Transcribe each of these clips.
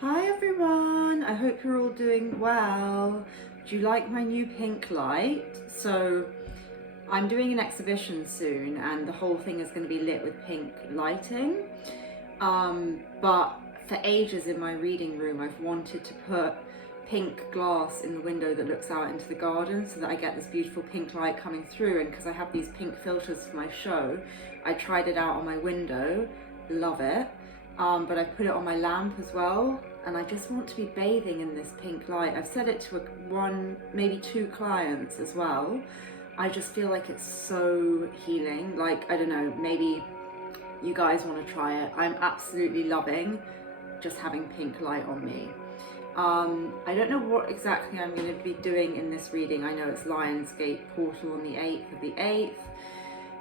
Hi everyone, I hope you're all doing well. Do you like my new pink light? So I'm doing an exhibition soon and the whole thing is going to be lit with pink lighting. But for ages in my reading room I've wanted to put pink glass in the window that looks out into the garden so that I get this beautiful pink light coming through, and because I have these pink filters for my show, I tried it out on my window, love it. But I put it on my lamp as well, and I just want to be bathing in this pink light. I've said it to one, maybe two clients as well. I just feel like it's so healing. Like, I don't know, maybe you guys want to try it. I'm absolutely loving just having pink light on me. I don't know what exactly I'm going to be doing in this reading. I know it's Lionsgate Portal on the 8th of the 8th.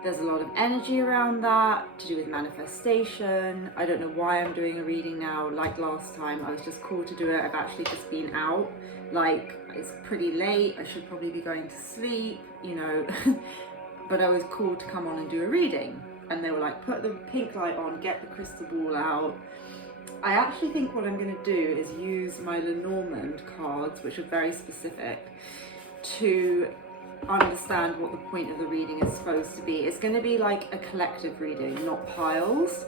There's a lot of energy around that to do with manifestation. I don't know why I'm doing a reading now. Like last time, I was just called to do it. I've actually just been out. Like, it's pretty late. I should probably be going to sleep, you know. But I was called to come on and do a reading. And they were like, put the pink light on, get the crystal ball out. I actually think what I'm going to do is use my LENORMAND cards, which are very specific, to understand what the point of the reading is supposed to be. It's going to be like a collective reading, not piles.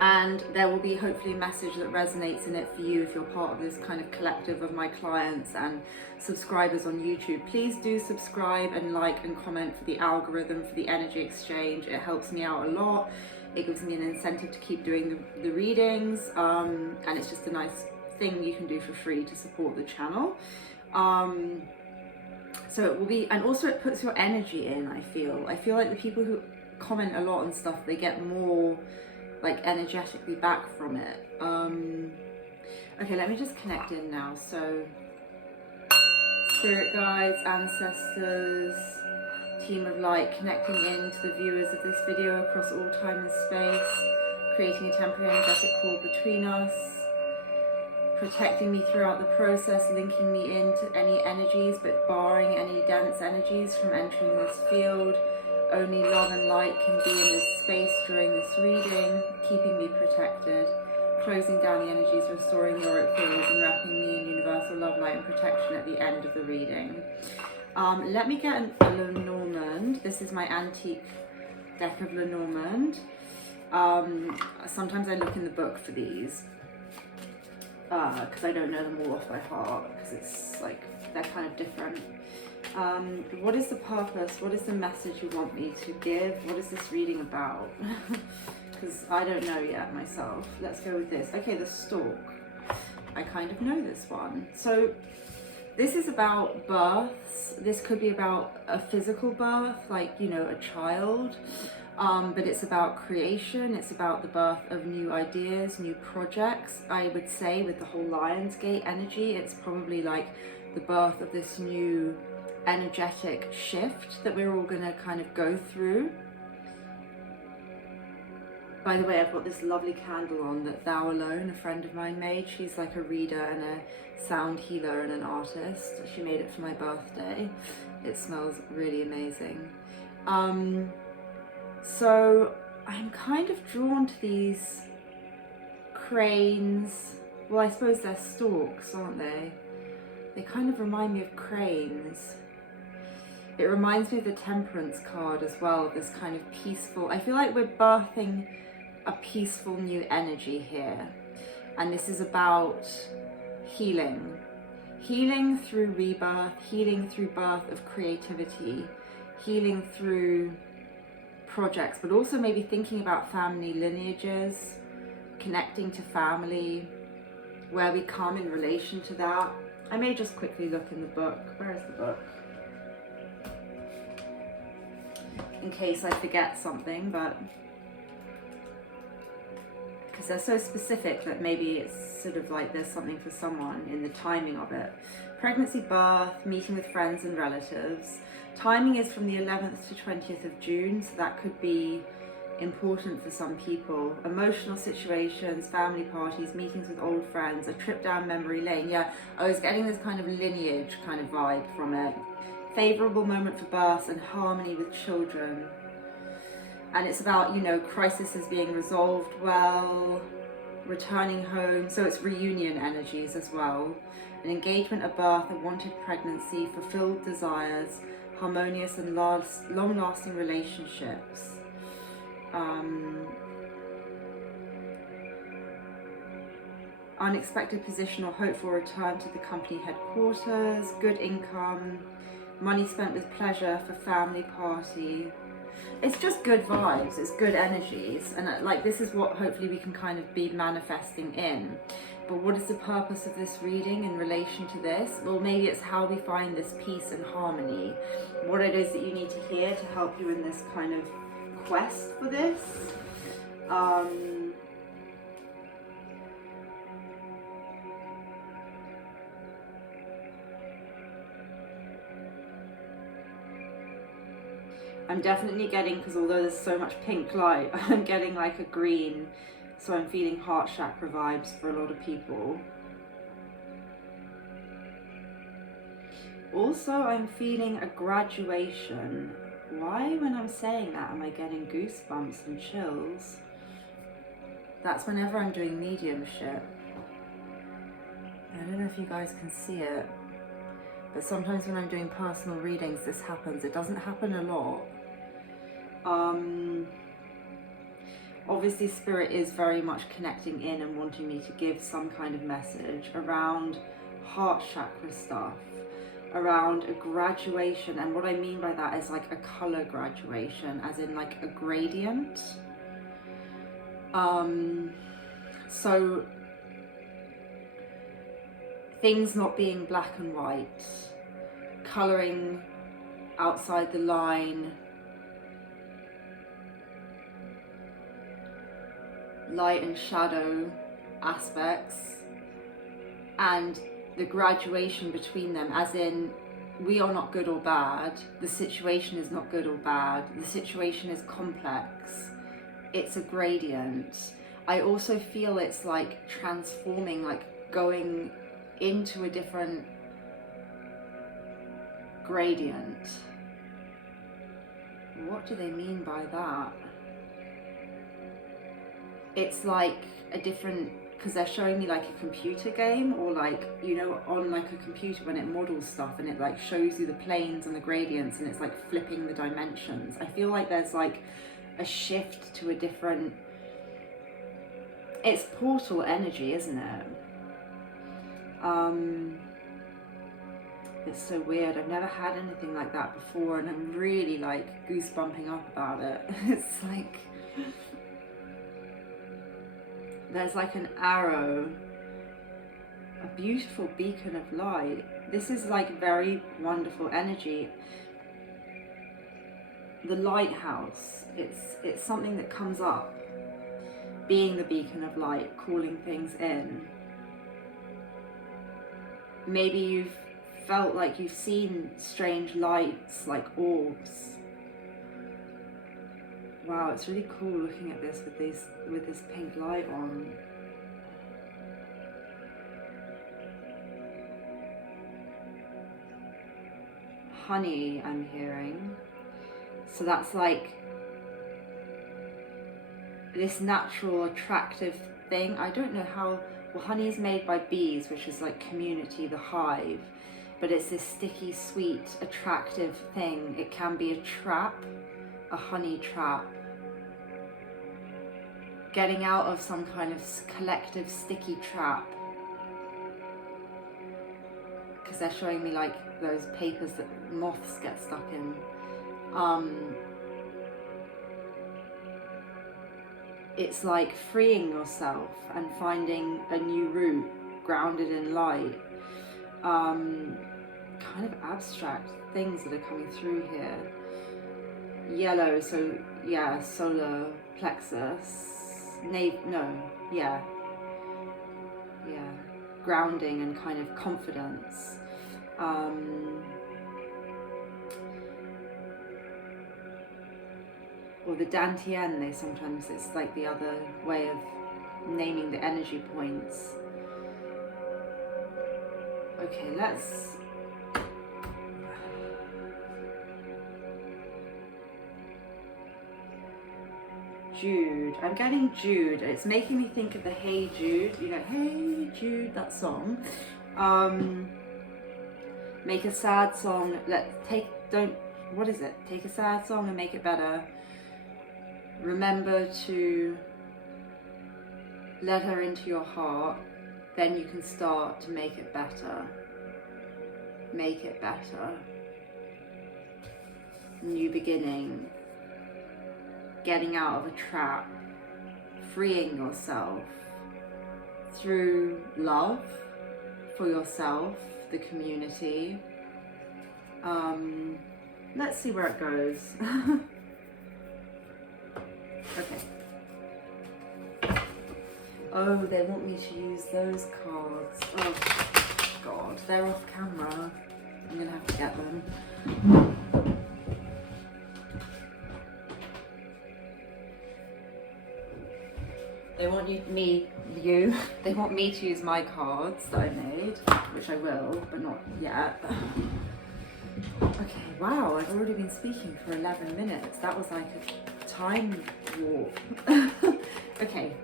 And there will be hopefully a message that resonates in it for you if you're part of this kind of collective of my clients and subscribers on YouTube. Please do subscribe and like and comment for the algorithm, for the energy exchange. It helps me out a lot. It gives me an incentive to keep doing the readings, and it's just a nice thing you can do for free to support the channel. So it will be, and also it puts your energy in. I feel like the people who comment a lot and stuff, they get more like energetically back from it. Okay, let me just connect in now. So spirit guides, ancestors, team of light, connecting in to the viewers of this video across all time and space, creating a temporary energetic cord between us, protecting me throughout the process, linking me into any energies but barring any dense energies from entering this field. Only love and light can be in this space during this reading, keeping me protected, closing down the energies, restoring the auric fields, and wrapping me in universal love, light and protection at the end of the reading. Let me get a LENORMAND. This is my antique deck of LENORMAND. Sometimes I look in the book for these because I don't know them all off by heart, because it's like they're kind of different. What is the purpose? What is the message you want me to give? What is this reading about? Because I don't know yet myself. Let's go with this. Okay, the stalk. I kind of know this one. So this is about births. This could be about a physical birth, like, you know, a child. But it's about creation. It's about the birth of new ideas, new projects. I would say with the whole Lionsgate energy, it's probably like the birth of this new energetic shift that we're all going to kind of go through. By the way, I've got this lovely candle on that Thou Alone, a friend of mine, made. She's like a reader and a sound healer and an artist. She made it for my birthday. It smells really amazing. So I'm kind of drawn to these cranes. Well, I suppose they're storks, aren't they? They kind of remind me of cranes. It reminds me of the Temperance card as well, this kind of peaceful, I feel like we're birthing a peaceful new energy here. And this is about healing. Healing through rebirth, healing through birth of creativity, healing through projects, but also maybe thinking about family lineages, connecting to family, where we come in relation to that. I may just quickly look in the book. Where is the book? In case I forget something, but because they're so specific that maybe it's sort of like there's something for someone in the timing of it. Pregnancy, birth, meeting with friends and relatives. Timing is from the 11th to 20th of June, so that could be important for some people. Emotional situations, family parties, meetings with old friends, a trip down memory lane. Yeah, I was getting this kind of lineage kind of vibe from it. Favourable moment for birth and harmony with children. And it's about, you know, crises being resolved well, returning home, so it's reunion energies as well. An engagement, a birth, a wanted pregnancy, fulfilled desires, harmonious and long-lasting relationships. Unexpected position or hopeful return to the company headquarters, good income, money spent with pleasure for family party. It's just good vibes, it's good energies, and like this is what hopefully we can kind of be manifesting in. But what is the purpose of this reading in relation to this? Well, maybe it's how we find this peace and harmony, what it is that you need to hear to help you in this kind of quest for this. I'm definitely getting, because although there's so much pink light, I'm getting like a green, so I'm feeling heart chakra vibes for a lot of people. Also, I'm feeling a graduation. Why, when I'm saying that, am I getting goosebumps and chills? That's whenever I'm doing mediumship. I don't know if you guys can see it, but sometimes when I'm doing personal readings, this happens. It doesn't happen a lot. Obviously Spirit is very much connecting in and wanting me to give some kind of message around heart chakra stuff, around a graduation. And what I mean by that is like a color graduation, as in like a gradient. So things not being black and white, coloring outside the line, light and shadow aspects, and the graduation between them, as in we are not good or bad, the situation is not good or bad, the situation is complex, it's a gradient. I also feel it's like transforming, like going into a different gradient. What do they mean by that? It's like a different, because they're showing me like a computer game, or like, you know, on like a computer when it models stuff and it like shows you the planes and the gradients and it's like flipping the dimensions. I feel like there's like a shift to a different, it's portal energy, isn't it? It's so weird. I've never had anything like that before, and I'm really like goosebumping up about it. It's like there's like an arrow, a beautiful beacon of light. This is like very wonderful energy. The lighthouse, it's something that comes up, being the beacon of light, calling things in. Maybe you've felt like you've seen strange lights, like orbs. Wow, it's really cool looking at this with this pink light on. Honey, I'm hearing. So that's like this natural, attractive thing. I don't know how, well, honey is made by bees, which is like community, the hive, but it's this sticky, sweet, attractive thing. It can be a trap, a honey trap. Getting out of some kind of collective sticky trap. Because they're showing me like those papers that moths get stuck in. It's like freeing yourself and finding a new route, grounded in light. Kind of abstract things that are coming through here. Yellow, so yeah, solar plexus. Grounding and kind of confidence. Or the dantian, sometimes it's like the other way of naming the energy points. Okay, let's Jude. I'm getting Jude. It's making me think of the Hey Jude, you know, Hey Jude, that song. Make a sad song, take a sad song and make it better. Remember to let her into your heart, then you can start to make it better. Make it better. New beginning. Getting out of a trap. Freeing yourself through love for yourself, the community. Let's see where it goes. Okay. Oh, they want me to use those cards. Oh God, they're off camera. I'm gonna have to get them. They want they want me to use my cards that I made, which I will, but not yet. Okay, wow, I've already been speaking for 11 minutes. That was like a time warp. Okay,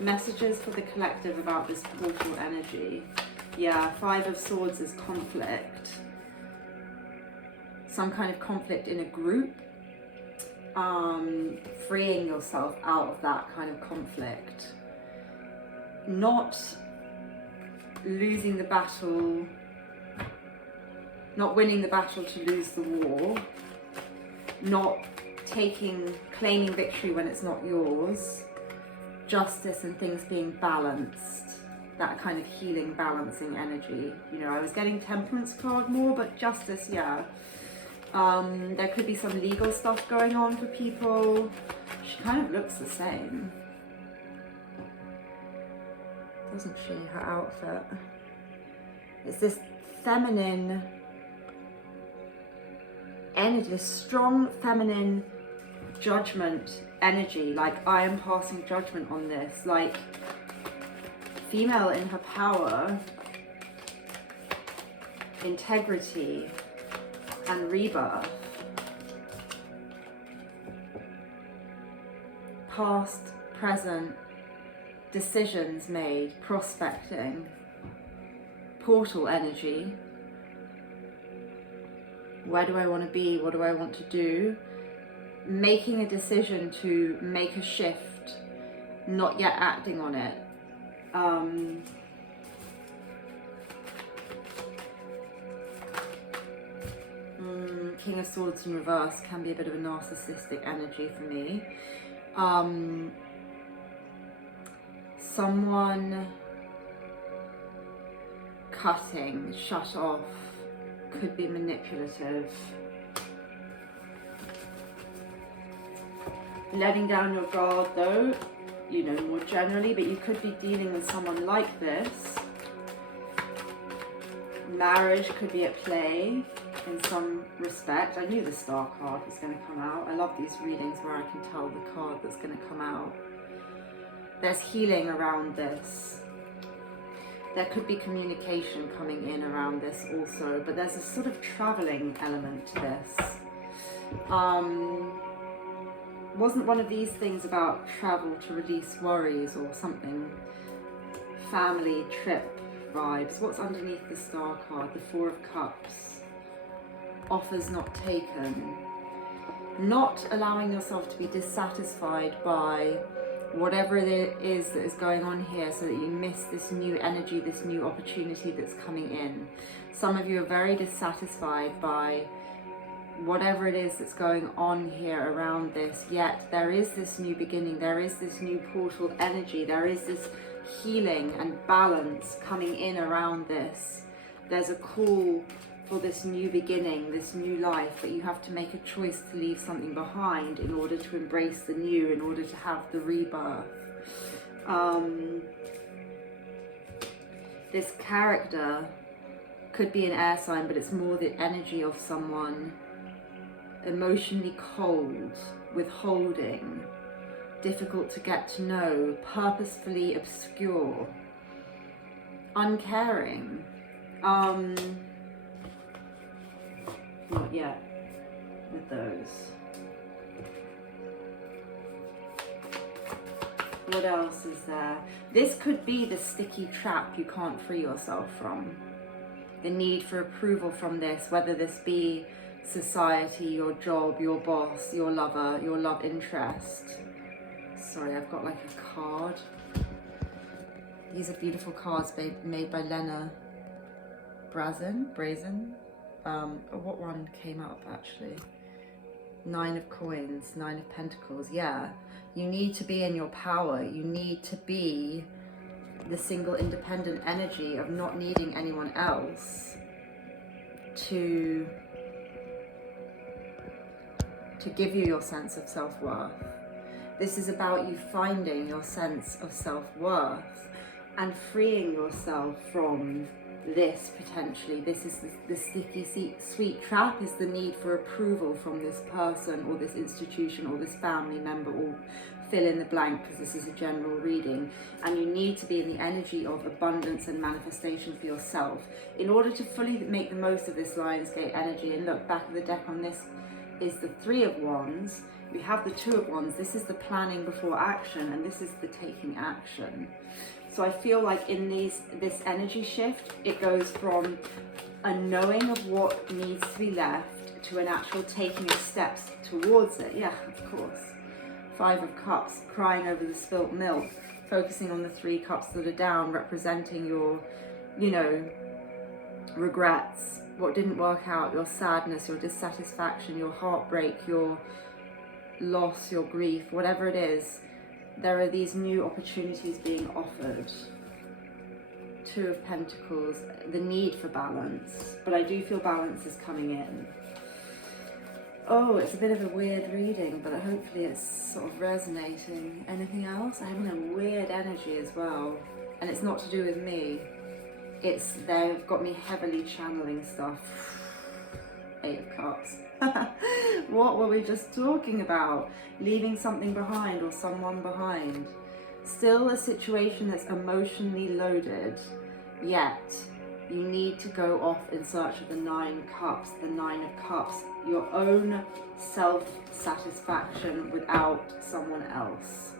messages for the collective about this portal energy. Yeah, 5 of Swords is conflict. Some kind of conflict in a group. Freeing yourself out of that kind of conflict. Not losing the battle, not winning the battle to lose the war. Not claiming victory when it's not yours. Justice and things being balanced. That kind of healing, balancing energy. You know, I was getting Temperance card more, but Justice, yeah. There could be some legal stuff going on for people. She kind of looks the same, doesn't she, her outfit? It's this feminine energy, this strong feminine judgment energy, like I am passing judgment on this, like female in her power, integrity, and rebirth. Past, present, decisions made, prospecting, portal energy. Where do I want to be? What do I want to do? Making a decision to make a shift, not yet acting on it. King of Swords in reverse can be a bit of a narcissistic energy for me. Someone cutting, shut off, could be manipulative. Letting down your guard though, you know, more generally, but you could be dealing with someone like this. Marriage could be at play in some respect. I knew the Star card was going to come out. I love these readings where I can tell the card that's going to come out. There's healing around this. There could be communication coming in around this also, but there's a sort of traveling element to this. Wasn't one of these things about travel to release worries or something? Family trip vibes. What's underneath the Star card? The Four of Cups. Offers not taken. Not allowing yourself to be dissatisfied by whatever it is that is going on here, so that you miss this new energy, this new opportunity that's coming in. Some of you are very dissatisfied by whatever it is that's going on here around this, yet there is this new beginning, there is this new portal energy, there is this healing and balance coming in around this. There's a call for this new beginning, this new life, but you have to make a choice to leave something behind in order to embrace the new, in order to have the rebirth. This character could be an air sign, but it's more the energy of someone emotionally cold, withholding, difficult to get to know, purposefully obscure, uncaring. Not yet with those. What else is there? This could be the sticky trap you can't free yourself from. The need for approval from this, whether this be society, your job, your boss, your lover, your love interest. Sorry, I've got like a card. These are beautiful cards made by Lena Brazen. What one came up actually? 9 of coins, 9 of pentacles. Yeah, you need to be in your power. You need to be the single independent energy of not needing anyone else to give you your sense of self-worth. This is about you finding your sense of self-worth and freeing yourself from this potentially. This is the sticky sweet trap, is the need for approval from this person or this institution or this family member, or fill in the blank because this is a general reading. And you need to be in the energy of abundance and manifestation for yourself in order to fully make the most of this Lionsgate energy. And look, back of the deck on this is the 3 of Wands. We have the 2 of Wands. This is the planning before action, and this is the taking action. So I feel like in this energy shift, it goes from a knowing of what needs to be left to an actual taking of steps towards it. Yeah, of course. 5 of Cups, crying over the spilt milk, focusing on the 3 cups that are down, representing your, you know, regrets, what didn't work out, your sadness, your dissatisfaction, your heartbreak, your loss, your grief, whatever it is. There are these new opportunities being offered. 2 of Pentacles, the need for balance, but I do feel balance is coming in. Oh, it's a bit of a weird reading, but hopefully it's sort of resonating. Anything else? I'm having a weird energy as well, and it's not to do with me. It's, they've got me heavily channeling stuff. 8 of Cups. What were we just talking about? Leaving something behind or someone behind. Still a situation that's emotionally loaded, yet you need to go off in search of the 9 cups, the 9 of Cups, your own self-satisfaction without someone else.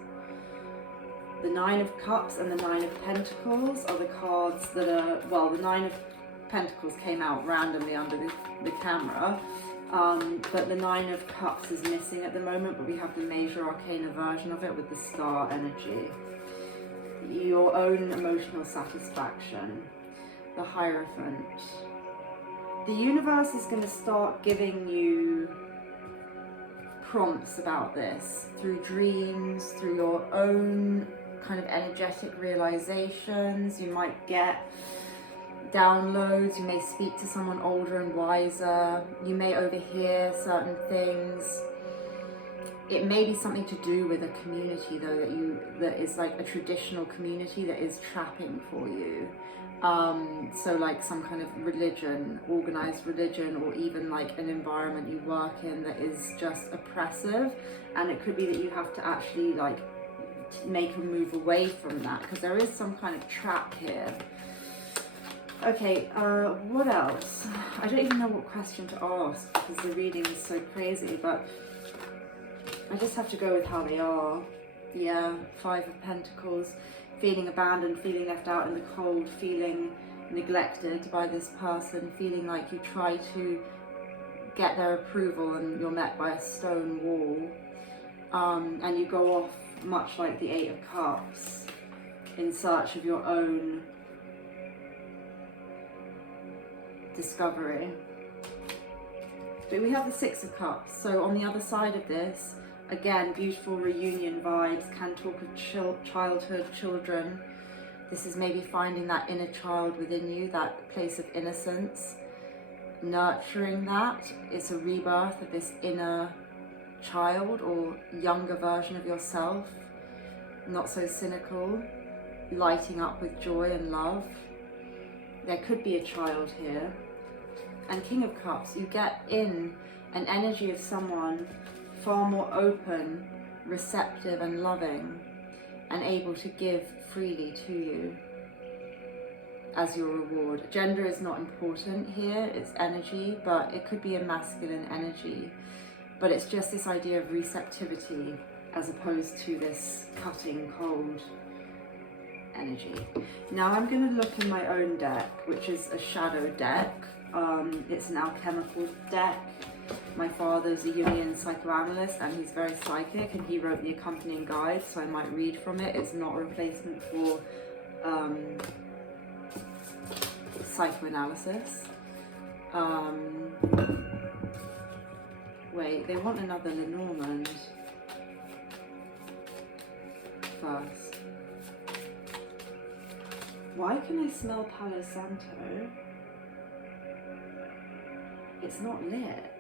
The 9 of Cups and the 9 of Pentacles are the cards that are, well, the 9 of Pentacles came out randomly under the camera, but the 9 of Cups is missing at the moment, but we have the major arcana version of it with the star energy. Your own emotional satisfaction. The Hierophant. The universe is going to start giving you prompts about this through dreams, through your own kind of energetic realizations. You might get downloads, you may speak to someone older and wiser, you may overhear certain things. It may be something to do with a community though, that is like a traditional community that is trapping for you. So like some kind of religion, organized religion, or even like an environment you work in that is just oppressive, and it could be that you have to actually like make a move away from that, because there is some kind of trap here. Okay, what else? I don't even know what question to ask because the reading is so crazy, but I just have to go with how they are. Yeah, 5 of Pentacles, feeling abandoned, feeling left out in the cold, feeling neglected by this person, feeling like you try to get their approval and you're met by a stone wall, and you go off much like the 8 of Cups in search of your own discovery. But we have the 6 of Cups, so on the other side of this, again, beautiful reunion vibes, can talk of childhood, children. This is maybe finding that inner child within you, that place of innocence, nurturing that. It's a rebirth of this inner child or younger version of yourself, not so cynical, lighting up with joy and love. There could be a child here. And King of Cups, you get in an energy of someone far more open, receptive and loving, and able to give freely to you as your reward. Gender is not important here, it's energy, but it could be a masculine energy. But it's just this idea of receptivity as opposed to this cutting cold energy. Now I'm going to look in my own deck, which is a shadow deck. It's an alchemical deck. My father's a Jungian psychoanalyst and he's very psychic, and he wrote the accompanying guide, so I might read from it. It's not a replacement for psychoanalysis. Wait, they want another LENORMAND first. Why can I smell Palo Santo? It's not lit.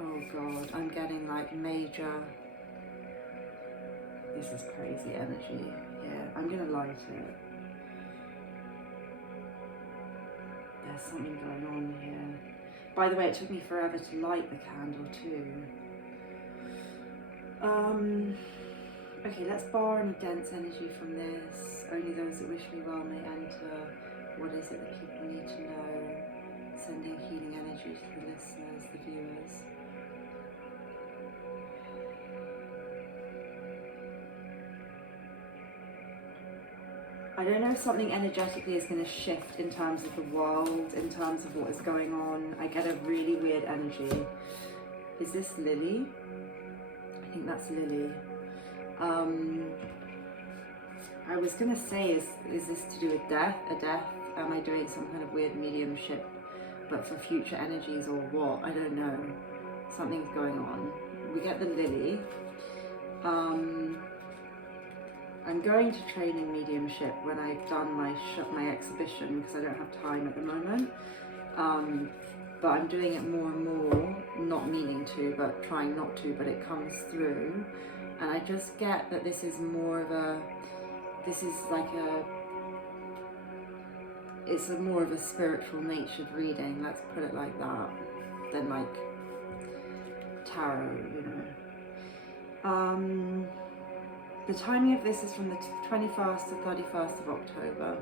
Oh god, I'm getting like major... This is crazy energy. Yeah, I'm gonna light it. There's something going on here. By the way, it took me forever to light the candle too. Okay, let's bar any dense energy from this. Only those that wish me well may enter. What is it that people need to know? Sending healing energy to the listeners, the viewers. I don't know if something energetically is going to shift in terms of the world, in terms of what is going on. I get a really weird energy. Is this Lily? I think that's Lily. I was going to say, is this to do with death? A death? Am I doing some kind of weird mediumship, but for future energies or what? I don't know. Something's going on. We get the Lily. I'm going to train in mediumship when I've done my exhibition, because I don't have time at the moment. But I'm doing it more and more, not meaning to, but trying not to, but it comes through. And I just get that this is more of a, this is like a, it's a more of a spiritual natured reading, let's put it like that, than like tarot, you know. The timing of this is from the 21st to 31st of October.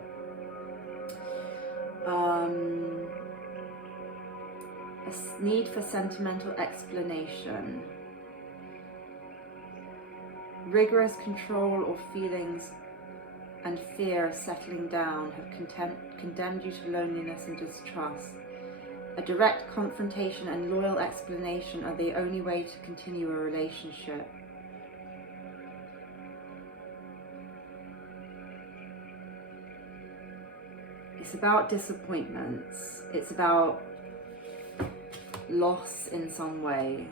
A need for sentimental explanation. Rigorous control or feelings and fear of settling down have condemned you to loneliness and distrust. A direct confrontation and loyal explanation are the only way to continue a relationship. It's about disappointments. It's about loss in some way.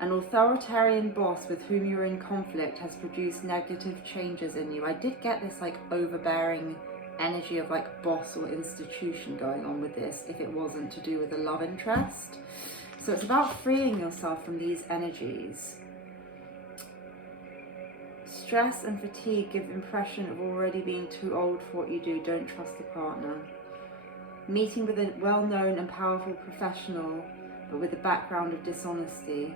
An authoritarian boss with whom you're in conflict has produced negative changes in you. I did get this like overbearing energy of like boss or institution going on with this, if it wasn't to do with a love interest. So it's about freeing yourself from these energies. Stress and fatigue give the impression of already being too old for what you do. Don't trust a partner. Meeting with a well-known and powerful professional, but with a background of dishonesty.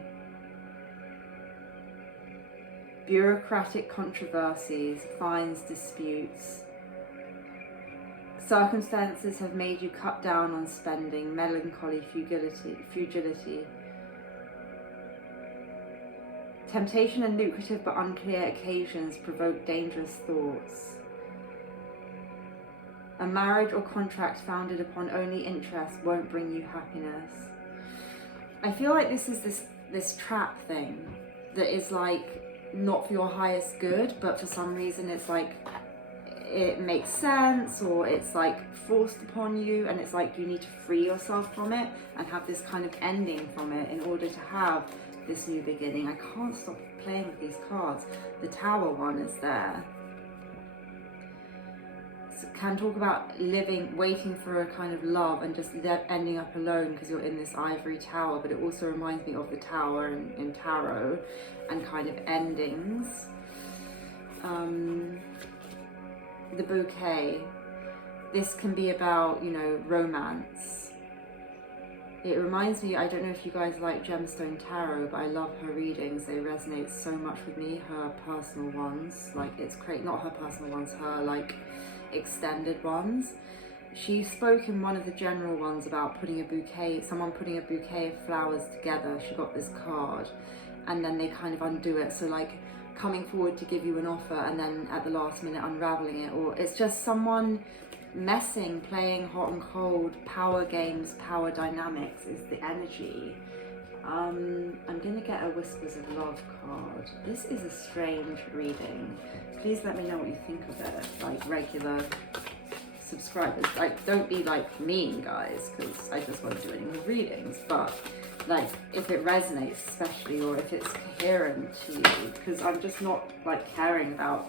Bureaucratic controversies, fines, disputes. Circumstances have made you cut down on spending. Melancholy, futility. Temptation and lucrative but unclear occasions provoke dangerous thoughts. A marriage or contract founded upon only interest won't bring you happiness. I feel like this is this trap thing that is like not for your highest good, but for some reason it's like it makes sense, or it's like forced upon you, and it's like you need to free yourself from it and have this kind of ending from it in order to have this new beginning. I can't stop playing with these cards. The Tower one is there. So can talk about living, waiting for a kind of love and just ending up alone because you're in this ivory tower, but it also reminds me of the Tower in tarot and kind of endings. The Bouquet. This can be about, you know, romance. It reminds me, I don't know if you guys like Gemstone Tarot, but I love her readings. They resonate so much with me, her personal ones. Like, it's great, not her personal ones, her like extended ones. She spoke in one of the general ones about putting a bouquet, someone putting a bouquet of flowers together. She got this card, and then they kind of undo it. So like coming forward to give you an offer and then at the last minute unraveling it, or it's just someone messing, playing hot and cold, power games, power dynamics is the energy. I'm gonna get a Whispers of Love card. This is a strange reading. Please let me know what you think of it, like regular subscribers. Like, don't be like mean, guys, because I just won't do any more readings, but like if it resonates especially, or if it's coherent to you, because I'm just not like caring about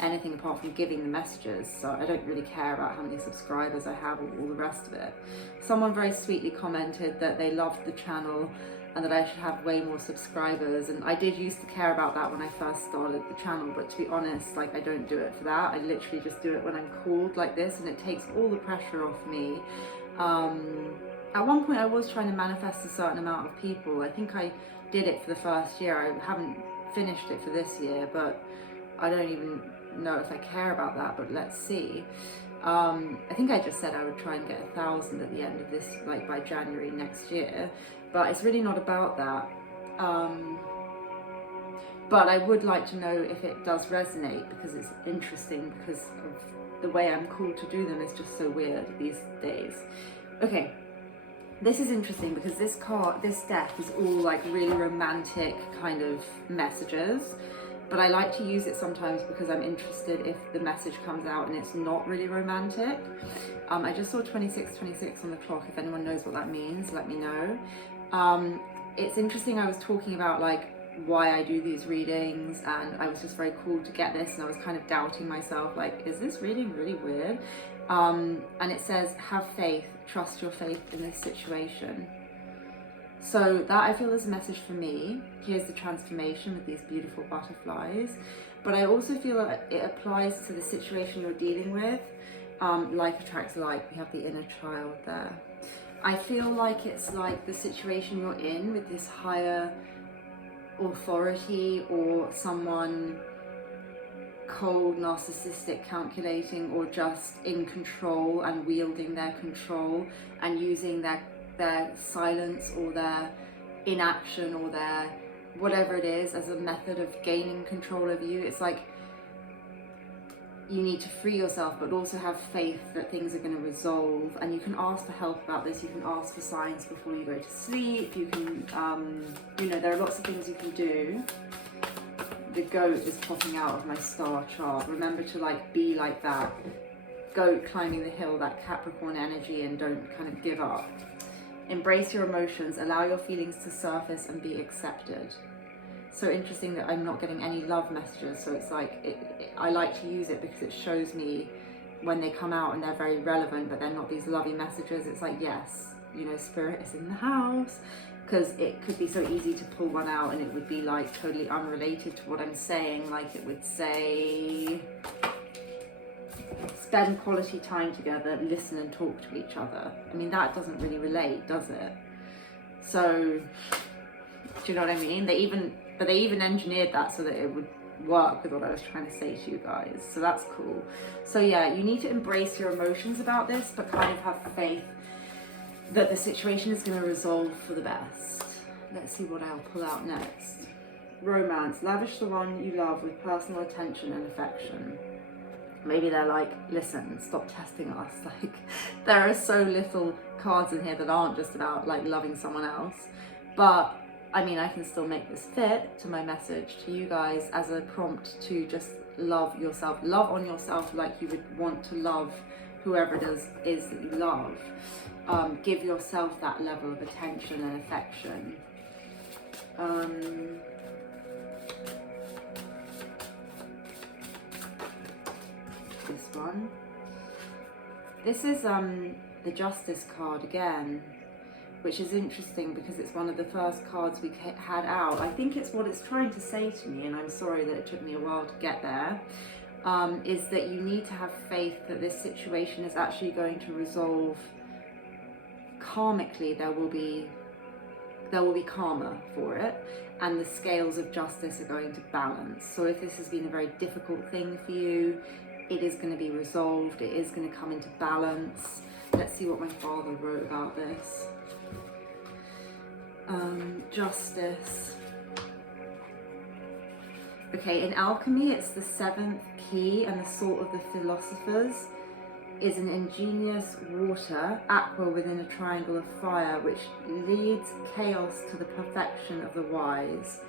anything apart from giving the messages, so I don't really care about how many subscribers I have or all the rest of it. Someone very sweetly commented that they loved the channel and that I should have way more subscribers, and I did used to care about that when I first started the channel, but to be honest, like I don't do it for that. I literally just do it when I'm called like this, and it takes all the pressure off me. At one point I was trying to manifest a certain amount of people. I think I did it for the first year. I haven't finished it for this year, but I don't even know if I care about that, but let's see. I think I just said I would try and get 1,000 at the end of this, like by January next year, but it's really not about that. But I would like to know if it does resonate, because it's interesting, because of the way I'm called to do them is just so weird these days. Okay, this is interesting because this deck is all like really romantic kind of messages, but I like to use it sometimes because I'm interested if the message comes out and it's not really romantic. I just saw 2626 on the clock. If anyone knows what that means, let me know. It's interesting, I was talking about like why I do these readings, and I was just very cool to get this, and I was kind of doubting myself, like, is this reading really weird? And it says, have faith, trust your faith in this situation. So that I feel is a message for me. Here's the transformation with these beautiful butterflies. But I also feel that it applies to the situation you're dealing with. Like attracts like, we have the inner child there. I feel like it's like the situation you're in with this higher authority, or someone cold, narcissistic, calculating, or just in control and wielding their control and using their silence or their inaction or their whatever it is as a method of gaining control over you. It's like you need to free yourself, but also have faith that things are going to resolve. And you can ask for help about this. You can ask for signs before you go to sleep. You can, you know, there are lots of things you can do. The goat is popping out of my star chart. Remember to like be like that goat climbing the hill, that Capricorn energy, and don't kind of give up. Embrace your emotions, allow your feelings to surface and be accepted. So interesting that I'm not getting any love messages, so it's like, I like to use it because it shows me when they come out and they're very relevant, but they're not these lovey messages. It's like, yes, you know, spirit is in the house, because it could be so easy to pull one out and it would be like totally unrelated to what I'm saying. Like it would say, spend quality time together, listen and talk to each other. I mean, that doesn't really relate, does it? So, do you know what I mean? They even engineered that so that it would work with what I was trying to say to you guys. So that's cool. So yeah, you need to embrace your emotions about this, but kind of have faith that the situation is going to resolve for the best. Let's see what I'll pull out next. Romance. Lavish the one you love with personal attention and affection. Maybe they're like, listen, stop testing us. Like, there are so little cards in here that aren't just about like loving someone else. But I mean, I can still make this fit to my message to you guys as a prompt to just love yourself. Love on yourself like you would want to love whoever it is that you love. Give yourself that level of attention and affection. This one. This is the Justice card again, which is interesting because it's one of the first cards we had out. I think it's what it's trying to say to me, and I'm sorry that it took me a while to get there, is that you need to have faith that this situation is actually going to resolve karmically. There will be karma for it, and the scales of justice are going to balance. So if this has been a very difficult thing for you, it is going to be resolved. It is going to come into balance. Let's see what my father wrote about this. Justice. Okay, in alchemy, it's the 7th key, and the salt of the philosophers is an ingenious water, aqua within a triangle of fire, which leads chaos to the perfection of the wise.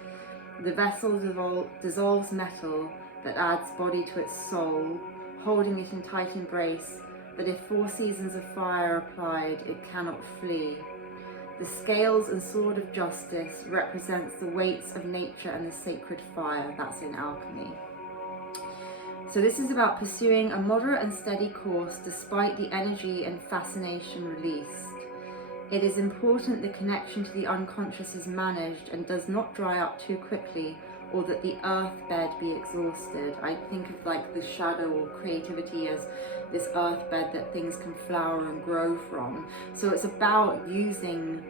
The vessel dissolves metal that adds body to its soul, holding it in tight embrace, that if 4 seasons of fire are applied, it cannot flee. The scales and sword of justice represents the weights of nature and the sacred fire. That's in alchemy. So this is about pursuing a moderate and steady course despite the energy and fascination released. It is important the connection to the unconscious is managed and does not dry up too quickly, or that the earth bed be exhausted. I think of like the shadow or creativity as this earth bed that things can flower and grow from. So it's about using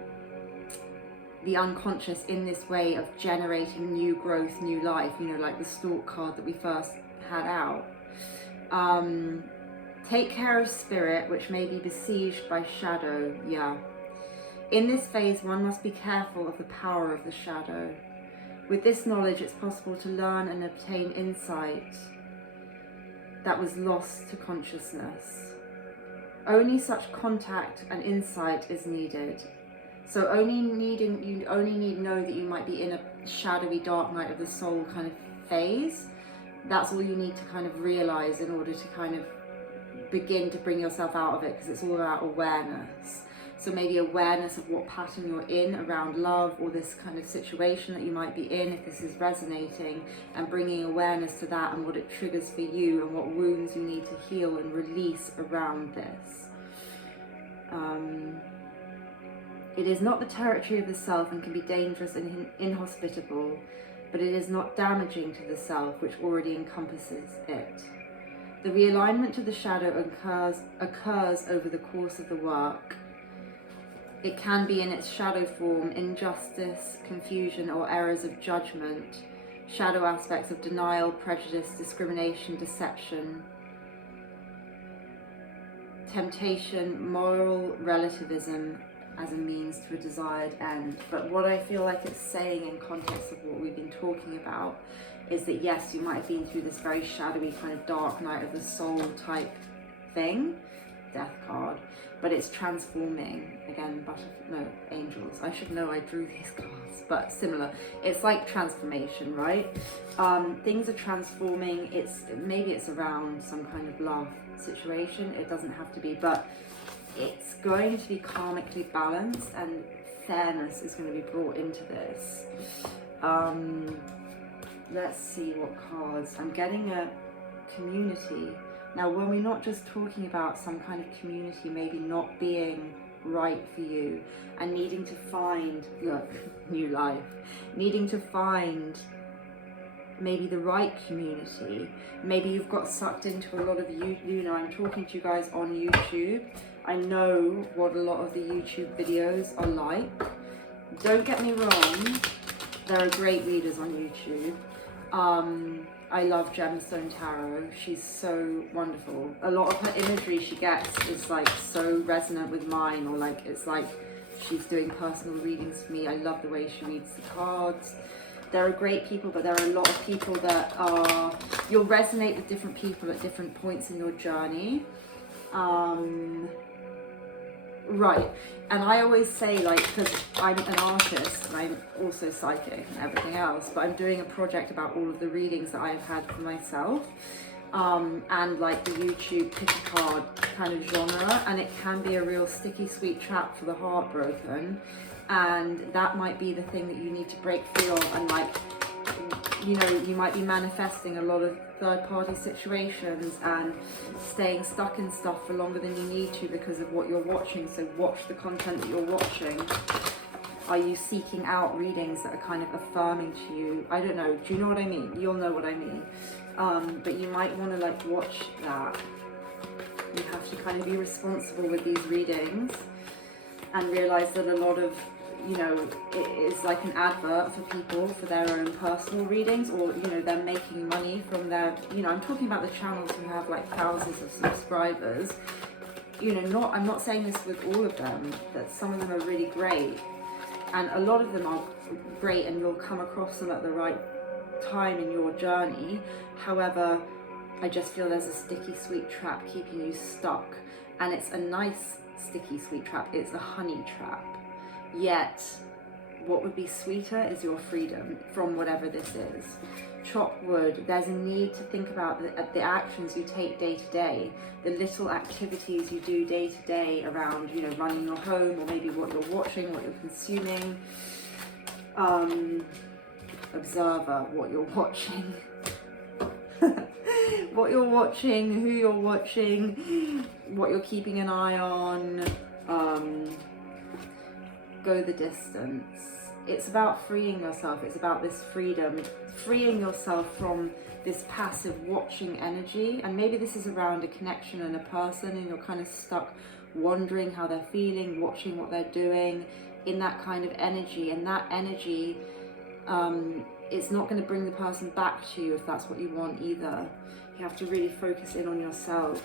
the unconscious in this way of generating new growth, new life, you know, like the stalk card that we first had out. Take care of spirit, which may be besieged by shadow. Yeah. In this phase, one must be careful of the power of the shadow. With this knowledge, it's possible to learn and obtain insight that was lost to consciousness. Only such contact and insight is needed. So you only need to know that you might be in a shadowy dark night of the soul kind of phase. That's all you need to kind of realize in order to kind of begin to bring yourself out of it, because it's all about awareness. So maybe awareness of what pattern you're in around love or this kind of situation that you might be in, if this is resonating, and bringing awareness to that and what it triggers for you and what wounds you need to heal and release around this. It is not the territory of the self and can be dangerous and inhospitable, but it is not damaging to the self, which already encompasses it. The realignment to the shadow occurs over the course of the work. It can be in its shadow form, injustice, confusion, or errors of judgment, shadow aspects of denial, prejudice, discrimination, deception, temptation, moral relativism as a means to a desired end. But what I feel like it's saying in context of what we've been talking about is that yes, you might have been through this very shadowy kind of dark night of the soul type thing, death card, but it's transforming. Again, angels. I should know I drew these cards, but similar. It's like transformation, right? Things are transforming. Maybe it's around some kind of love situation. It doesn't have to be, but it's going to be karmically balanced, and fairness is going to be brought into this. Let's see what cards. I'm getting a community. Now, when we're not just talking about some kind of community maybe not being right for you and needing to find, look, new life, needing to find maybe the right community. Maybe you've got sucked into a lot of I'm talking to you guys on YouTube. I know what a lot of the YouTube videos are like. Don't get me wrong, there are great readers on YouTube. I love Gemstone Tarot. She's so wonderful. A lot of her imagery she gets is like so resonant with mine, or like it's like she's doing personal readings for me. I love the way she reads the cards. There are great people, but there are a lot of people that you'll resonate with different people at different points in your journey. Right, and I always say, like, because I'm an artist and I'm also psychic and everything else, but I'm doing a project about all of the readings that I've had for myself, and like the YouTube pick a card kind of genre, and it can be a real sticky sweet trap for the heartbroken, and that might be the thing that you need to break free of. And like, you know, you might be manifesting a lot of third-party situations and staying stuck in stuff for longer than you need to because of what you're watching. So watch the content that you're watching. Are you seeking out readings that are kind of affirming to you? I don't know. Do you know what I mean? You'll know what I mean. But you might want to like watch that. You have to kind of be responsible with these readings and realize that a lot of, you know, it is like an advert for people for their own personal readings, or, you know, they're making money from their, you know, I'm talking about the channels who have like thousands of subscribers. You know, I'm not saying this with all of them, that some of them are really great, and a lot of them are great, and you'll come across them at the right time in your journey. However, I just feel there's a sticky sweet trap keeping you stuck, and it's a nice sticky sweet trap. It's a honey trap. Yet what would be sweeter is your freedom from whatever this is. Chop wood. There's a need to think about the actions you take day to day, the little activities you do day to day around, you know, running your home, or maybe what you're watching, what you're consuming. Observer, what you're watching. What you're watching, who you're watching, what you're keeping an eye on. Go the distance. It's about freeing yourself. It's about this freedom, freeing yourself from this passive watching energy. And maybe this is around a connection and a person, and you're kind of stuck wondering how they're feeling, watching what they're doing in that kind of energy. And that energy, it's not going to bring the person back to you if that's what you want either. You have to really focus in on yourself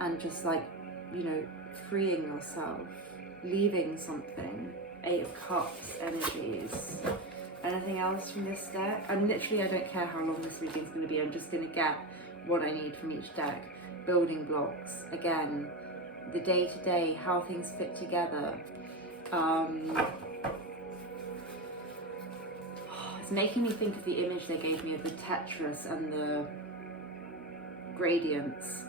and just, like, you know, freeing yourself, leaving something. 8 of Cups energies. Anything else from this deck? I don't care how long this reading's going to be. I'm just going to get what I need from each deck. Building blocks. Again, the day-to-day, how things fit together. It's making me think of the image they gave me of the Tetris and the gradients,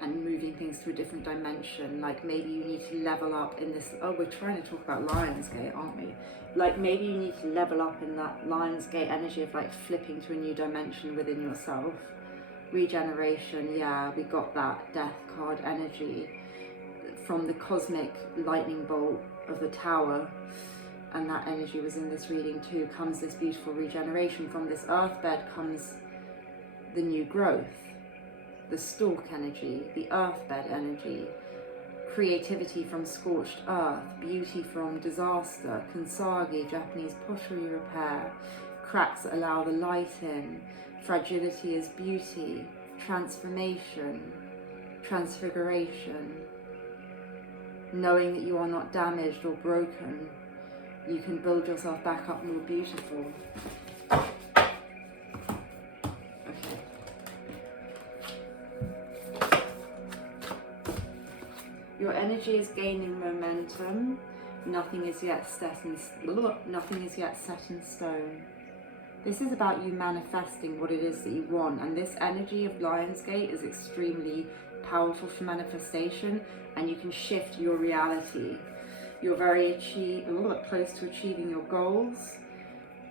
and moving things to a different dimension. Like, maybe you need to level up in this. Oh, we're trying to talk about Lionsgate, aren't we? Like, maybe you need to level up in that Lionsgate energy of, like, flipping to a new dimension within yourself. Regeneration, yeah, we got that Death card energy from the cosmic lightning bolt of the Tower, and that energy was in this reading too. Comes this beautiful regeneration. From this earth bed comes the new growth. The stalk energy, the earthbed energy, creativity from scorched earth, beauty from disaster, Kansagi, Japanese pottery repair, cracks that allow the light in, fragility is beauty, transformation, transfiguration, knowing that you are not damaged or broken, you can build yourself back up more beautiful. Your energy is gaining momentum. Nothing is yet set in stone. This is about you manifesting what it is that you want, and this energy of Lionsgate is extremely powerful for manifestation, and you can shift your reality. You're very close to achieving your goals.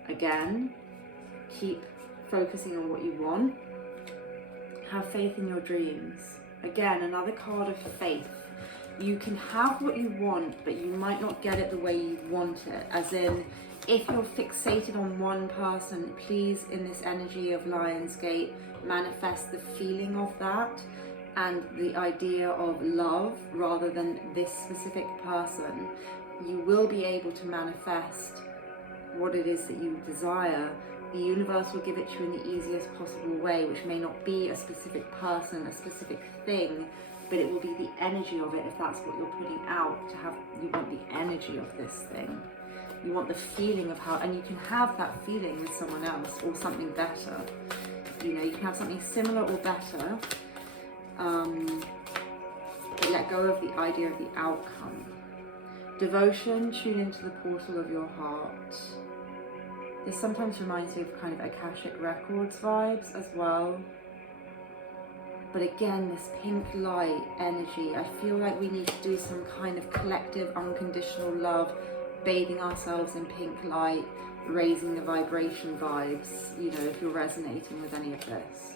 Again, keep focusing on what you want. Have faith in your dreams. Again, another card of faith. You can have what you want, but you might not get it the way you want it. As in, if you're fixated on one person, please, in this energy of Lionsgate, manifest the feeling of that and the idea of love rather than this specific person. You will be able to manifest what it is that you desire. The universe will give it to you in the easiest possible way, which may not be a specific person, a specific thing, but it will be the energy of it. If that's what you're putting out, you want the energy of this thing. You want the feeling of how, and you can have that feeling with someone else or something better. You know, you can have something similar or better. But let go of the idea of the outcome. Devotion, tune into the portal of your heart. This sometimes reminds me of kind of Akashic Records vibes as well. But again, this pink light energy, I feel like we need to do some kind of collective unconditional love, bathing ourselves in pink light, raising the vibration vibes, you know, if you're resonating with any of this.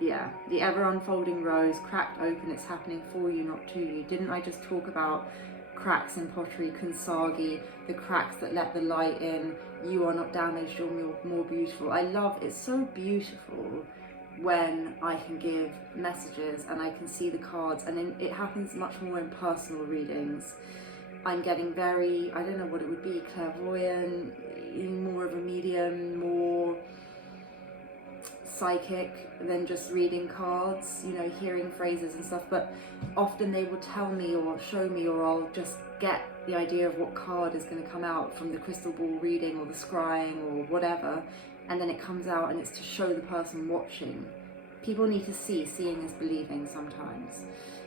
Yeah, the ever unfolding rose, cracked open, it's happening for you, not to you. Didn't I just talk about cracks in pottery, Kansagi, the cracks that let the light in? You are not damaged, you're more beautiful. I love, it's so beautiful when I can give messages and I can see the cards, and then it happens much more in personal readings. I'm getting very, I don't know what it would be, clairvoyant, more of a medium, more psychic than just reading cards, you know, hearing phrases and stuff, but often they will tell me or show me, or I'll just get the idea of what card is going to come out from the crystal ball reading or the scrying or whatever, and then it comes out and it's to show the person watching. People need to see, seeing is believing sometimes.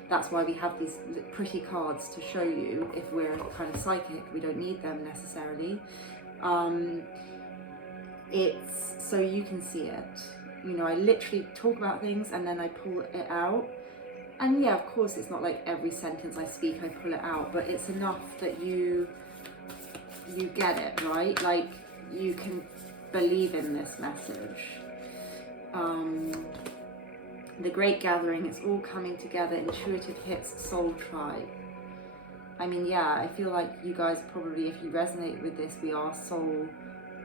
That's why we have these pretty cards to show you. If we're kind of psychic, we don't need them necessarily. It's so you can see it. You know, I literally talk about things and then I pull it out. And yeah, of course, it's not like every sentence I speak, I pull it out, but it's enough that you get it, right? Like, you can believe in this message. The Great Gathering, it's all coming together, intuitive hits, soul tribe. I mean, yeah, I feel like you guys probably, if you resonate with this, we are soul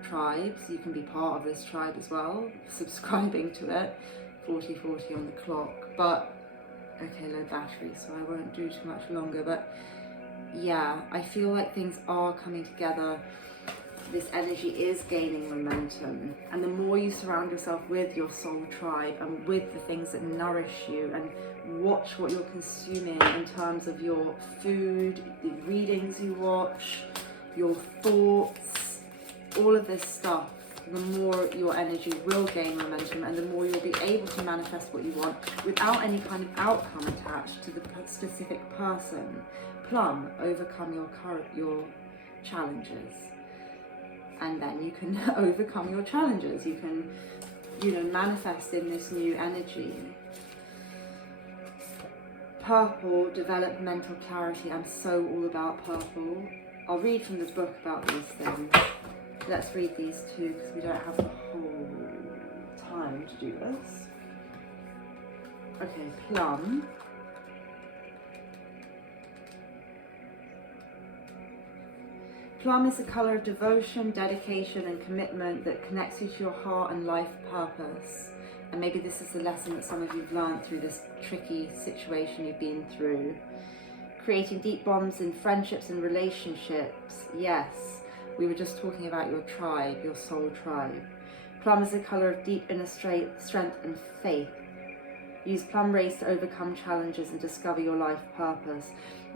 tribes. You can be part of this tribe as well, subscribing to it. 40:40 on the clock, but okay, low battery, so I won't do too much longer. But yeah, I feel like things are coming together. This energy is gaining momentum, and the more you surround yourself with your soul tribe and with the things that nourish you, and watch what you're consuming in terms of your food, the readings you watch, your thoughts, all of this stuff, the more your energy will gain momentum, and the more you'll be able to manifest what you want without any kind of outcome attached to the specific person. Plum, overcome your challenges, and then you can overcome your challenges. You can, you know, manifest in this new energy. Purple, develop mental clarity. I'm so all about purple. I'll read from the book about these things. Let's read these two because we don't have the whole time to do this. Okay, plum. Plum is a colour of devotion, dedication and commitment that connects you to your heart and life purpose. And maybe this is the lesson that some of you have learned through this tricky situation you've been through. Creating deep bonds in friendships and relationships. Yes, we were just talking about your tribe, your soul tribe. Plum is a colour of deep inner strength and faith. Use plum rays to overcome challenges and discover your life purpose.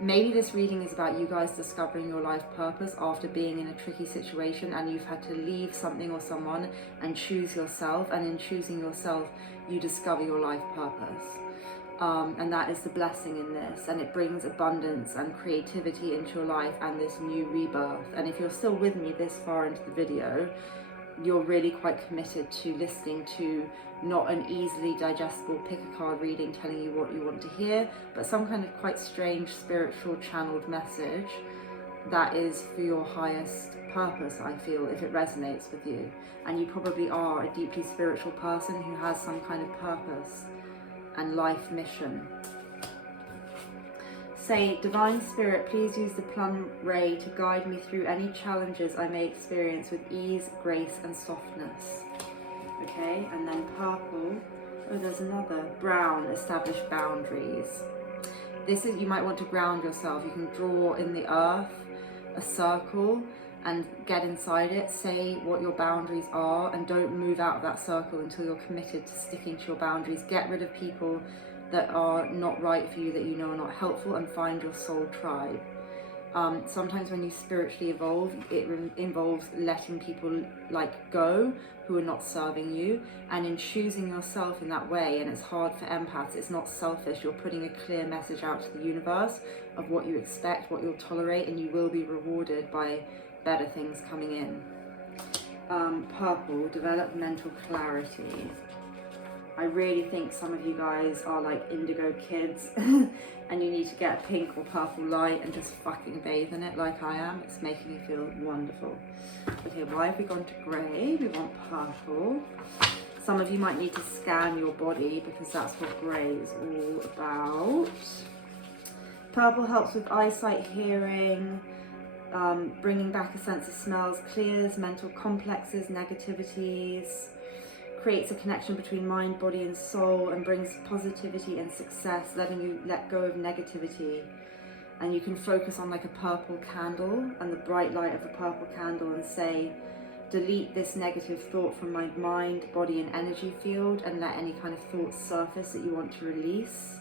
Maybe this reading is about you guys discovering your life purpose after being in a tricky situation and you've had to leave something or someone and choose yourself, and in choosing yourself you discover your life purpose. And that is the blessing in this, and it brings abundance and creativity into your life and this new rebirth. And if you're still with me this far into the video, you're really quite committed to listening to not an easily digestible pick a card reading telling you what you want to hear, but some kind of quite strange spiritual channeled message that is for your highest purpose, I feel, if it resonates with you. And you probably are a deeply spiritual person who has some kind of purpose and life mission. Say, Divine Spirit, please use the plum ray to guide me through any challenges I may experience with ease, grace and softness. Okay, and then purple, oh there's another, brown, establish boundaries. This is, you might want to ground yourself. You can draw in the earth a circle and get inside it, say what your boundaries are, and don't move out of that circle until you're committed to sticking to your boundaries. Get rid of people that are not right for you, that you know are not helpful, and find your soul tribe. Sometimes when you spiritually evolve, it involves letting people go who are not serving you, and in choosing yourself in that way, and it's hard for empaths, it's not selfish, you're putting a clear message out to the universe of what you expect, what you'll tolerate, and you will be rewarded by better things coming in. Purple, develop mental clarity. I really think some of you guys are like indigo kids and you need to get a pink or purple light and just fucking bathe in it like I am. It's making me feel wonderful. Okay, why have we gone to grey? We want purple. Some of you might need to scan your body because that's what grey is all about. Purple helps with eyesight, hearing, bringing back a sense of smells, clears mental complexes, negativities, creates a connection between mind, body and soul, and brings positivity and success, letting you let go of negativity. And you can focus on like a purple candle and the bright light of a purple candle and say, delete this negative thought from my mind, body and energy field, and let any kind of thoughts surface that you want to release.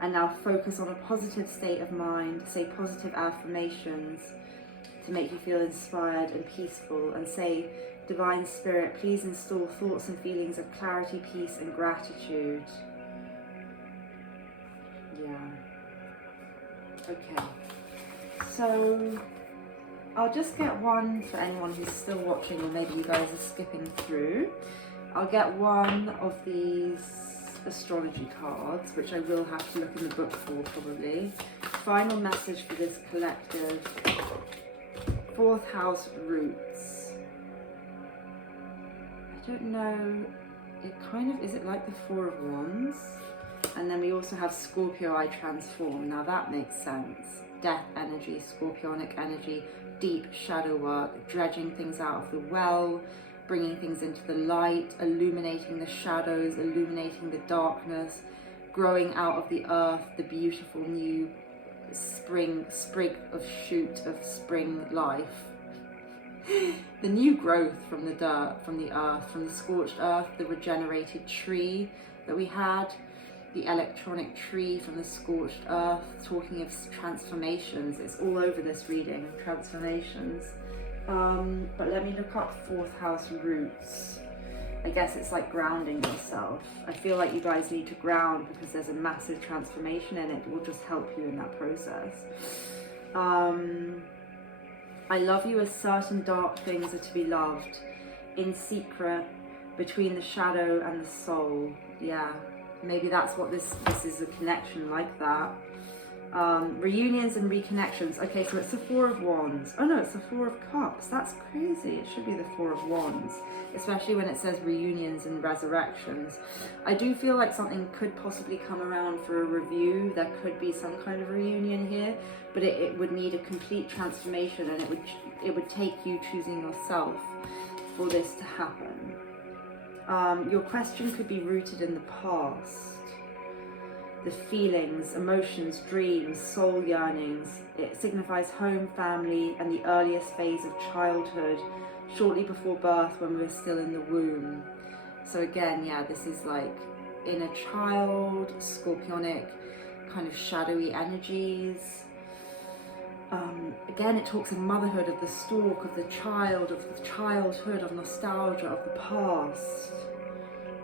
And now focus on a positive state of mind, say positive affirmations to make you feel inspired and peaceful, and say, Divine Spirit, please install thoughts and feelings of clarity, peace and gratitude. Yeah. Okay. So I'll just get one for anyone who's still watching, or maybe you guys are skipping through. I'll get one of these astrology cards, which I will have to look in the book for probably. Final message for this collective. 4th house roots. I don't know, it kind of, is it like the 4 of Wands? And then we also have Scorpio I transform. Now that makes sense. Death energy, scorpionic energy, deep shadow work, dredging things out of the well, bringing things into the light, illuminating the shadows, illuminating the darkness, growing out of the earth the beautiful new sprig of shoot of spring life. The new growth from the dirt, from the earth, from the scorched earth, the regenerated tree that we had, the electronic tree from the scorched earth, talking of transformations. It's all over this reading, transformations. But let me look up 4th house roots. I guess it's like grounding yourself. I feel like you guys need to ground because there's a massive transformation and it will just help you in that process. I love you as certain dark things are to be loved, in secret, between the shadow and the soul. Yeah, maybe that's what this is, a connection like that. Reunions and reconnections. Okay, so it's the 4 of Wands. Oh no, it's the 4 of Cups. That's crazy. It should be the 4 of Wands, especially when it says reunions and resurrections. I do feel like something could possibly come around for a review. There could be some kind of reunion here, but it would need a complete transformation, and it would take you choosing yourself for this to happen. Your question could be rooted in the past. The feelings, emotions, dreams, soul yearnings. It signifies home, family, and the earliest phase of childhood, shortly before birth when we're still in the womb. So again, yeah, this is like inner child, scorpionic, kind of shadowy energies. Again, it talks of motherhood, of the stalk, of the childhood, of nostalgia, of the past.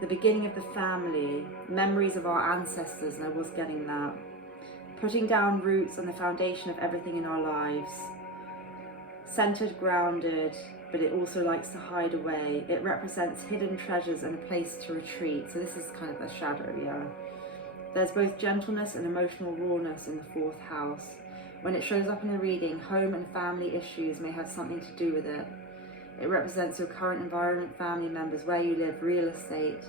The beginning of the family, memories of our ancestors, and I was getting that. Putting down roots on the foundation of everything in our lives. Centered, grounded, but it also likes to hide away. It represents hidden treasures and a place to retreat. So this is kind of a shadow, yeah. There's both gentleness and emotional rawness in the 4th house. When it shows up in a reading, home and family issues may have something to do with it. It represents your current environment, family members, where you live, real estate,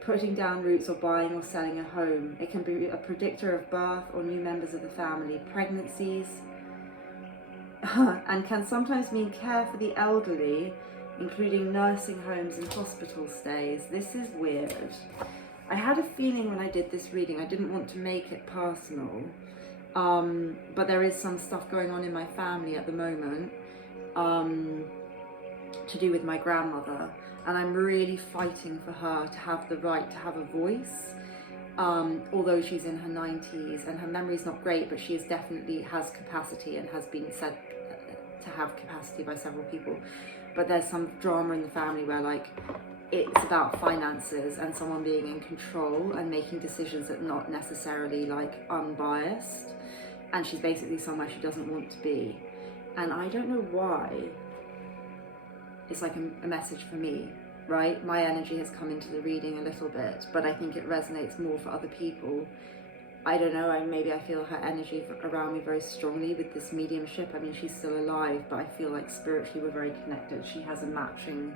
putting down roots or buying or selling a home. It can be a predictor of birth or new members of the family, pregnancies, and can sometimes mean care for the elderly, including nursing homes and hospital stays. This is weird. I had a feeling when I did this reading, I didn't want to make it personal, but there is some stuff going on in my family at the moment. To do with my grandmother, and I'm really fighting for her to have the right to have a voice, although she's in her 90s and her memory's not great, but she is definitely has capacity and has been said to have capacity by several people. But there's some drama in the family where like it's about finances and someone being in control and making decisions that not necessarily like unbiased, and she's basically somewhere she doesn't want to be, and I don't know why. It's like a message for me, right? My energy has come into the reading a little bit, but I think it resonates more for other people. I don't know, maybe I feel her energy around me very strongly with this mediumship. I mean, she's still alive, but I feel like spiritually we're very connected. She has a matching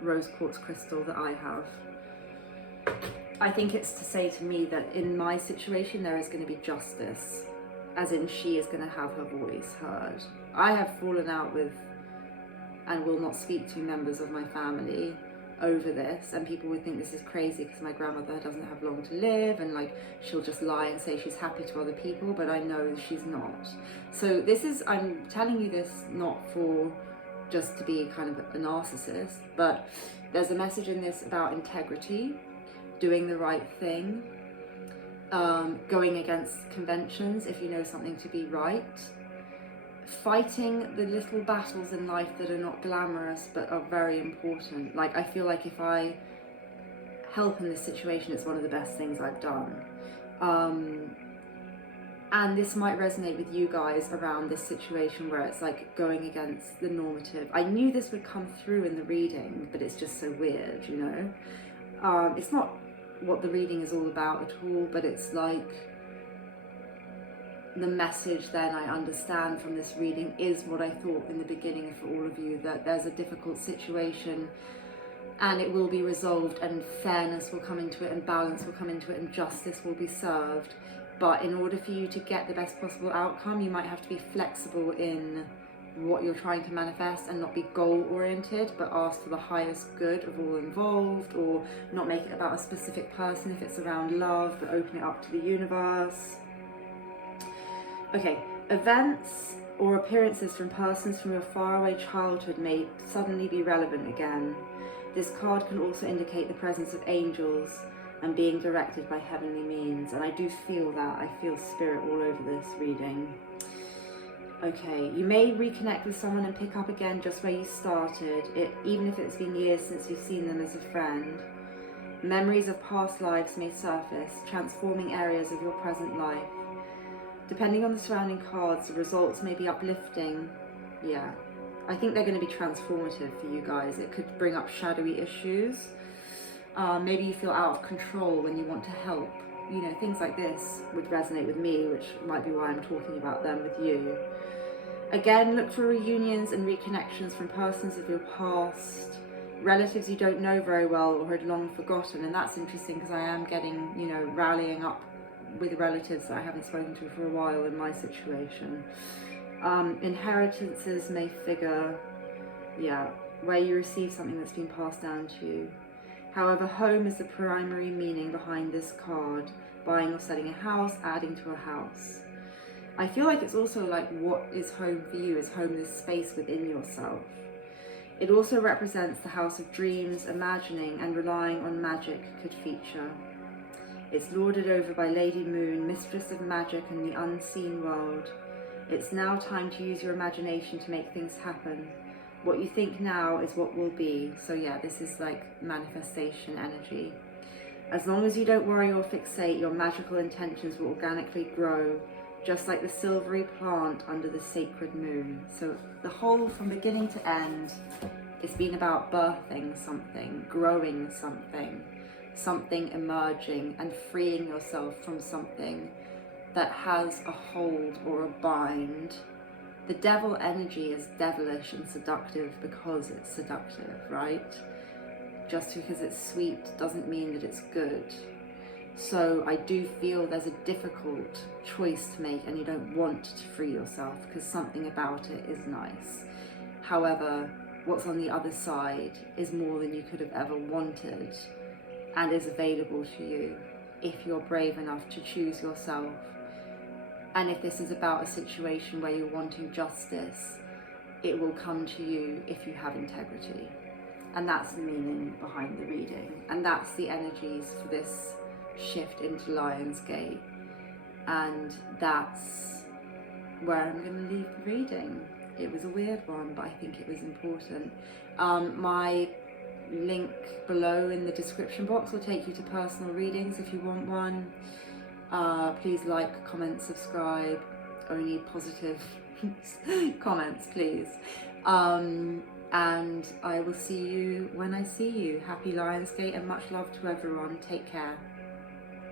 rose quartz crystal that I have. I think it's to say to me that in my situation there is going to be justice, as in she is going to have her voice heard. I have fallen out with and will not speak to members of my family over this, and people would think this is crazy because my grandmother doesn't have long to live and like she'll just lie and say she's happy to other people, but I know she's not. So this is, I'm telling you this not for just to be kind of a narcissist, but there's a message in this about integrity, doing the right thing, going against conventions if you know something to be right, fighting the little battles in life that are not glamorous but are very important. Like, I feel like if I help in this situation, it's one of the best things I've done. And this might resonate with you guys around this situation where it's like going against the normative. I knew this would come through in the reading, but it's just so weird, you know? It's not what the reading is all about at all, but it's like the message then I understand from this reading is what I thought in the beginning for all of you, that there's a difficult situation and it will be resolved, and fairness will come into it, and balance will come into it, and justice will be served. But in order for you to get the best possible outcome, you might have to be flexible in what you're trying to manifest and not be goal oriented, but ask for the highest good of all involved, or not make it about a specific person if it's around love, but open it up to the universe. Okay, events or appearances from persons from your faraway childhood may suddenly be relevant again. This card can also indicate the presence of angels and being directed by heavenly means. And I do feel that. I feel spirit all over this reading. Okay, you may reconnect with someone and pick up again just where you started, even if it's been years since you've seen them as a friend. Memories of past lives may surface, transforming areas of your present life. Depending on the surrounding cards, the results may be uplifting. Yeah, I think they're going to be transformative for you guys. It could bring up shadowy issues. Maybe you feel out of control when you want to help. You know, things like this would resonate with me, which might be why I'm talking about them with you. Again, look for reunions and reconnections from persons of your past, relatives you don't know very well or had long forgotten. And that's interesting because I am getting, you know, rallying up with relatives that I haven't spoken to for a while in my situation. Inheritances may figure, yeah, where you receive something that's been passed down to you. However, home is the primary meaning behind this card. Buying or selling a house, adding to a house. I feel like it's also like, what is home for you? Is home this space within yourself? It also represents the house of dreams, imagining and relying on magic could feature. It's lorded over by Lady Moon, mistress of magic and the unseen world. It's now time to use your imagination to make things happen. What you think now is what will be. So yeah, this is like manifestation energy. As long as you don't worry or fixate, your magical intentions will organically grow, just like the silvery plant under the sacred moon. So the whole, from beginning to end, it's been about birthing something, growing something, something emerging and freeing yourself from something that has a hold or a bind. The devil energy is devilish and seductive because it's seductive, right? Just because it's sweet doesn't mean that it's good. So I do feel there's a difficult choice to make and you don't want to free yourself because something about it is nice. However, what's on the other side is more than you could have ever wanted and is available to you if you're brave enough to choose yourself. And if this is about a situation where you're wanting justice, it will come to you if you have integrity. And that's the meaning behind the reading. And that's the energies for this shift into Lionsgate. And that's where I'm going to leave the reading. It was a weird one, but I think it was important. My link below in the description box will take you to personal readings if you want one. Please like, comment, subscribe. Only positive comments, please. And I will see you when I see you. Happy Lionsgate and much love to everyone. Take care.